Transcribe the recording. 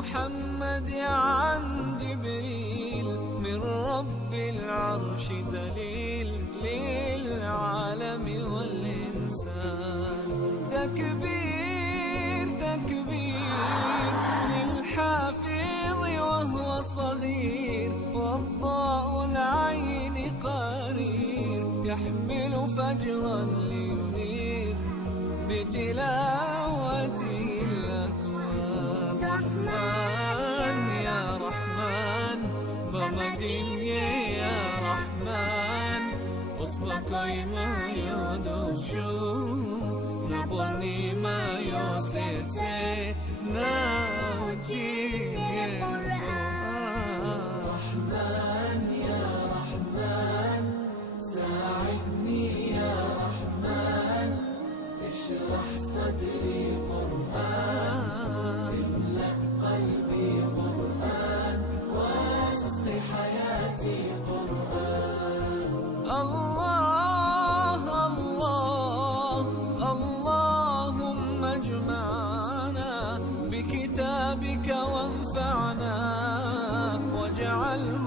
محمد عن جبريل من رب العرش دليل للعالم والإنسان. تكبير تكبير للحافظ وهو صغير، والضاء العين قرير يحمل فجرا لينير بتلاوته الأكوان. رحمن يا رحمن بمدينة يا رحمن أصبحي ما يدوشو نبني ما يوسيتي ناوتي رحمن يا رحمن ساعدني يا رحمن اشرح صدري قرآن املأ قلبي قرآن واسق حياتي قرآن. الله الله اللهم اجمعنا بكتابك وانفعنا واجعله